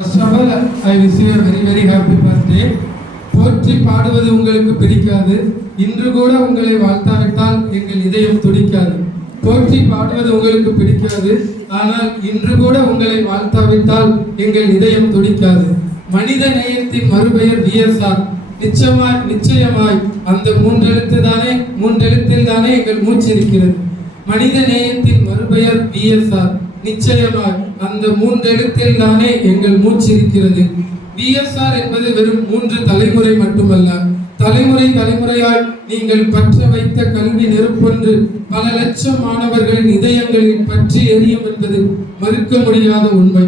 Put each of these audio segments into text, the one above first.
First of all, I wish you a very happy birthday. போற்றி பாடுவது உங்களுக்கு பிடிக்காது, இன்று கூட உங்களை வாழ்த்தாவிட்டால் எங்கள் இதயம் துடிக்காது. போற்றி பாடுவது உங்களுக்கு பிடிக்காது, ஆனால் இன்று கூட உங்களை வாழ்த்தாவிட்டால் எங்கள் இதயம் துடிக்காது. மனித நேயத்தின் மறுபெயர் விஎஸ்ஆர். நிச்சயமாய் அந்த மூன்றெழுத்தில் தானே எங்கள் மூச்சு இருக்கிறது. மனித நேயத்தின் மறுபெயர் விஎஸ்ஆர். நிச்சயமாய் அந்த மூன்றெழுத்தில் தானே எங்கள் மூச்சு இருக்கிறது. விஎஸ்ஆர் என்பது வெறும் 3 தலைமுறை மட்டுமல்ல, தலைமுறையாய் நீங்கள் பற்ற வைத்த கல்வி நெருப்பொன்று பல லட்சம் மாணவர்களின் இதயங்களில் பற்றி எரியும் என்பது மறுக்க முடியாத உண்மை.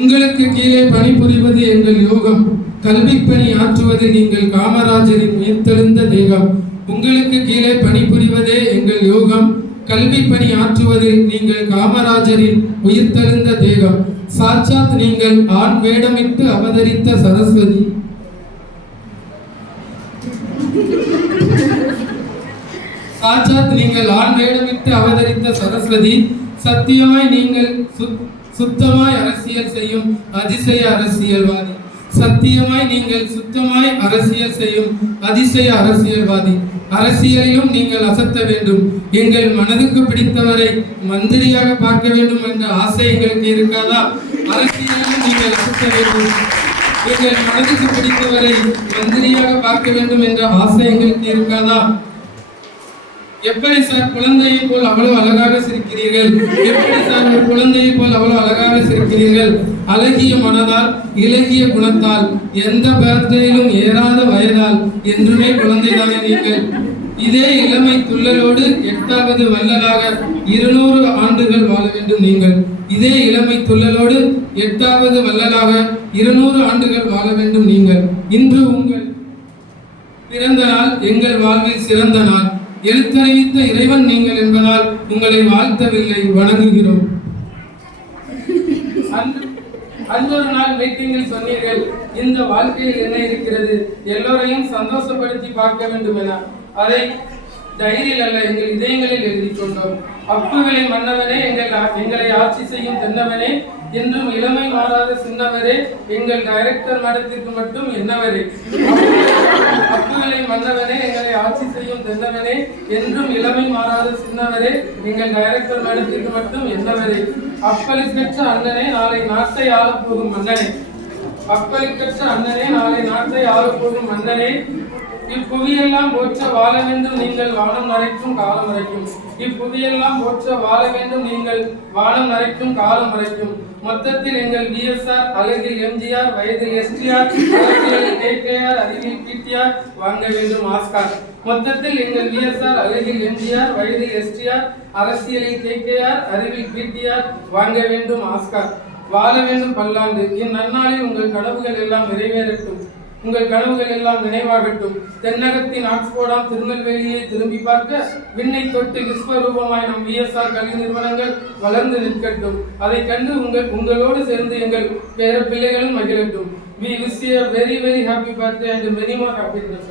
உங்களுக்கு கீழே பணிபுரிவது எங்கள் யோகம், கல்வி பணி ஆற்றுவது நீங்கள் காமராஜரின் உயிர்த்தெழுந்த தேகம். உங்களுக்கு கீழே பணிபுரிவதே எங்கள் யோகம், கல்வி பணி ஆற்றுவதில் நீங்கள் காமராஜரின் உயிர்த்தெழுந்த தேகம். சாட்சாத் நீங்கள் ஆண் வேடமிட்டு அவதரித்த சரஸ்வதி. சாட்சாத் நீங்கள் ஆண் வேடமிட்டு அவதரித்த சரஸ்வதி. சத்தியமாய் நீங்கள் சுத்தமாய் அரசியல் செய்யும் அதிசய அரசியல்வாதி. சத்தியமாய் நீங்கள் சுத்தமாய் அரசியல் செய்யும் அதிசய அரசியல்வாதி. அரசியலிலும் நீங்கள் அசத்த வேண்டும். எங்கள் மனதுக்கு பிடித்தவரை மந்திரியாக பார்க்க வேண்டும் என்ற ஆசை எங்களுக்கு இருக்காதா? அரசியலிலும் நீங்கள் அசத்த வேண்டும். எங்கள் மனதுக்கு பிடித்தவரை மந்திரியாக பார்க்க வேண்டும் என்ற ஆசை எங்களுக்கு இருக்காதா? எப்படி சார் குழந்தையை போல் அவ்வளவு அழகாக சிரிக்கிறீர்கள்? எப்படி சார் ஒரு குழந்தையை போல் அவ்வளவு அழகாக சிரிக்கிறீர்கள்? அழகிய மனதால், இலகிய குணத்தால், எந்த பர்த்டேயிலும் ஏறாத வயதால் என்றுமே குழந்தைதானே நீங்கள். இதே இளமை துள்ளலோடு 8வது வள்ளலாக 200 ஆண்டுகள் வாழ வேண்டும் நீங்கள். இதே இளமை துள்ளலோடு 8வது வள்ளலாக 200 ஆண்டுகள் வாழ வேண்டும் நீங்கள். இன்று உங்கள் பிறந்த நாள் எங்கள் வாழ்வில் சிறந்த நாள். எழுத்தறிவித்த இறைவன் நீங்கள் என்பதால் உங்களை வாழ்த்தவில்லை, வணங்குகிறோம். அன்றொரு நாள் மீட்டிங்கில் சொன்னீர்கள், இந்த வாழ்க்கையில் என்ன இருக்கிறது, எல்லோரையும் சந்தோஷப்படுத்தி பார்க்க வேண்டும் என. அதை டைரியில் அல்ல, எங்கள் இதயங்களில் எழுதி கொண்டோம். அப்புகளை மன்னவனே, எங்களை ஆட்சி செய்யும் தென்னவனே, என்றும் இளமை மாறாத சின்னவரே, எங்கள் டைரக்டர் மேடத்திற்கு மட்டும் என்னவரே. அப்புகளை மன்னவனே, எங்களை ஆட்சி செய்யும் தென்னவனே, என்றும் இளமை மாறாத சின்னவரே, எங்கள் டைரக்டர் மேடத்திற்கு மட்டும் என்னவரே. அப்பளிக்கற்ற அண்ணனே, நாளை நாட்டை ஆளப்போகும் மன்னனே. அப்பளிக்கற்ற அண்ணனே, நாளை நாட்டை ஆளப்போகும் மன்னனே. இப்புவியெல்லாம் போற்ற வாழ வேண்டும் நீங்கள் வானம் நரைக்கும் காலம் வரைக்கும். இப்புவியெல்லாம் போற்ற வாழ வேண்டும் நீங்கள் வானம் நரைக்கும் காலம் வரைக்கும். மொத்தத்தில் எங்கள் விஎஸ்ஆர், அழகில் எம்ஜிஆர், வயதில் எஸ்டிஆர், அரசியலில் கேகேஆர், அறிவில் பிடிஆர், வாங்க வேண்டும் ஆஸ்கார். மொத்தத்தில் எங்கள் விஎஸ்ஆர், அழகில் எம்ஜிஆர், வயதில் எஸ்டிஆர், அரசியலில் கேகேஆர், அறிவில் பிடிஆர், வாங்க வேண்டும் ஆஸ்கார். வாழ வேண்டும் பல்லாண்டு. இந்நன்னாளில் உங்கள் கனவுகள் எல்லாம் நிறைவேறட்டும், உங்கள் கனவுகள் எல்லாம் நினைவாகட்டும். தென்னகத்தின் ஆக்ஸ்போர்டாம் திருநெல்வேலியை திரும்பி பார்க்க விண்ணை தொட்டு விஸ்வரூபமாய் நம் விஎஸ்ஆர் கல்வி நிறுவனங்கள் வளர்ந்து நிற்கட்டும். அதை கண்டு உங்களோடு சேர்ந்து எங்கள் பேர பிள்ளைகளும் மகிழட்டும். We wish you a very happy birthday and many more happiness.